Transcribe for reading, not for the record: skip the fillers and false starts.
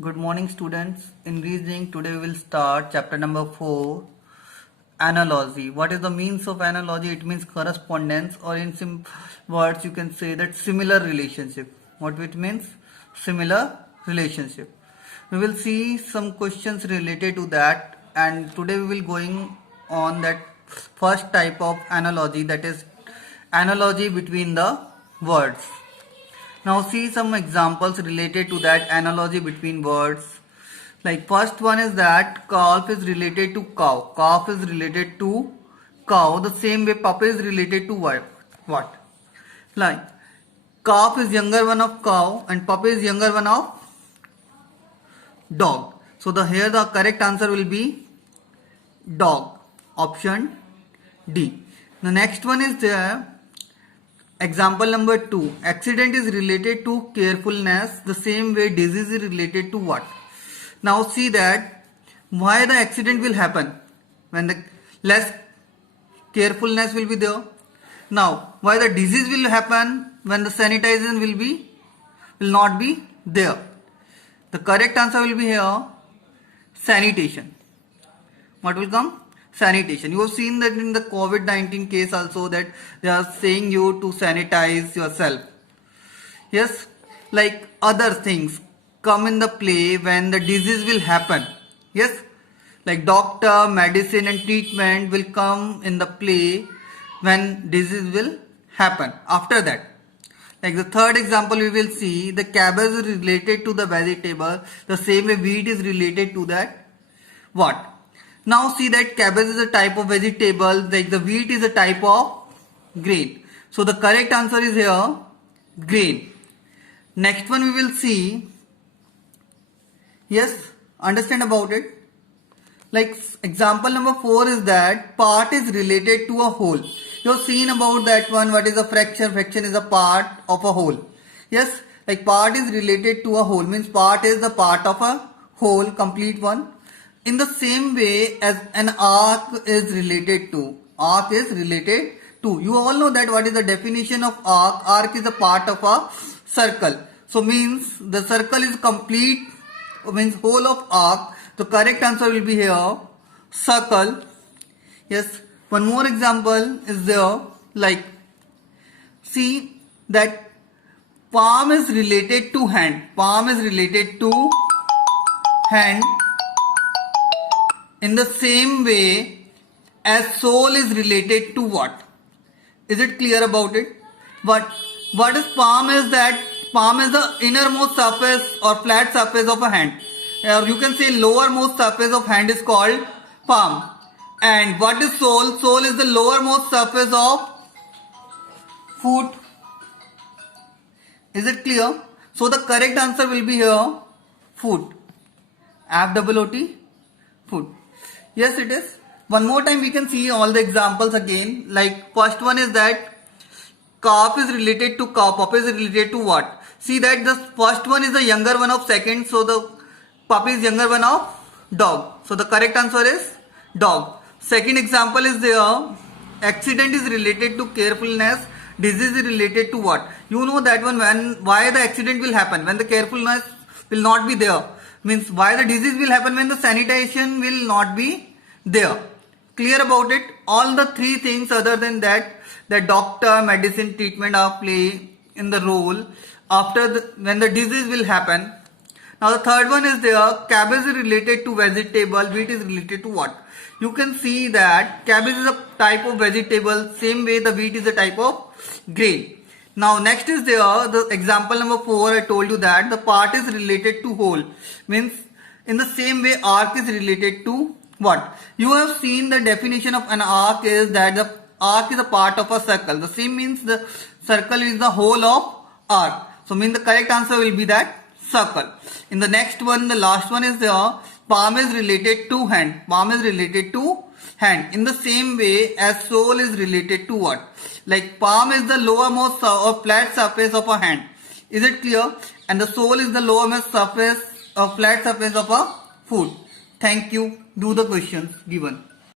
Good morning, students. In reasoning, today we will start chapter number 4, analogy. What is the means of analogy? It means correspondence, or in simple words you can say that similar relationship. What it means? Similar relationship. We will see some questions related to that, and today we will going on that first type of analogy, that is analogy between the words. Now see some examples related to that analogy between words. Like first one is that calf is related to cow. Calf is related to cow. The same way puppy is related to what? Like calf is younger one of cow and puppy is younger one of dog. So here the correct answer will be dog. Option D. The next one is there. Example number 2. Accident is related to carefulness. The same way disease is related to what? Now see that why the accident will happen when the less carefulness will be there. Now why the disease will happen when the sanitization will not be there. The correct answer will be here sanitation. What will come? Sanitation. You have seen that in the COVID-19 case also, that they are saying you to sanitize yourself. Yes, like other things come in the play when the disease will happen. Yes, like doctor, medicine and treatment will come in the play when disease will happen. After that, like the third example we will see, the cabbage is related to the vegetable. The same way wheat is related to that what? Now see that cabbage is a type of vegetable, like the wheat is a type of grain. So the correct answer is here grain. Next one we will see. Yes, understand about it. Like example number 4 is that part is related to a whole. You have seen about that one. What is a fraction? Fraction is a part of a whole. Yes, like part is related to a whole means part is the part of a whole, complete one. In the same way as an arc is related to. Arc is related to. You all know that what is the definition of arc. Arc is a part of a circle. So means the circle is complete, means whole of arc. The correct answer will be here circle. Yes. One more example is there. Like see that palm is related to hand. Palm is related to hand. In the same way as soul is related to what? Is it clear about it? What is palm is that? Palm is the innermost surface or flat surface of a hand. Or you can say lowermost surface of hand is called palm. And what is soul? Soul is the lowermost surface of foot. Is it clear? So the correct answer will be here foot. F-O-O-T, foot. Yes, it is. One more time we can see all the examples again. Like first one is that calf is related to cow, puppy is related to what? See that the first one is the younger one of second, so the puppy is younger one of dog. So the correct answer is dog. Second example is there. Accident is related to carefulness. Disease is related to what? You know that one why the accident will happen when the carefulness will not be there. Means why the disease will happen when the sanitation will not be there. Clear about it? All the three things other than that, the doctor, medicine, treatment are play in the role after when the disease will happen. Now the third one is there. Cabbage is related to vegetable. Wheat is related to what? You can see that cabbage is a type of vegetable. Same way the wheat is a type of grain. Now next is there the example number 4. I told you that the part is related to whole. Means in the same way arc is related to what? You have seen the definition of an arc is that the arc is a part of a circle. The same means the circle is the whole of arc. So mean the correct answer will be that circle. In the next one, the last one is there. Palm is related to hand. Palm is related to hand. In the same way as soul is related to what? Like palm is the lowermost or flat surface of a hand. Is it clear? And the soul is the lowermost surface or flat surface of a foot. Thank you. Do the questions given.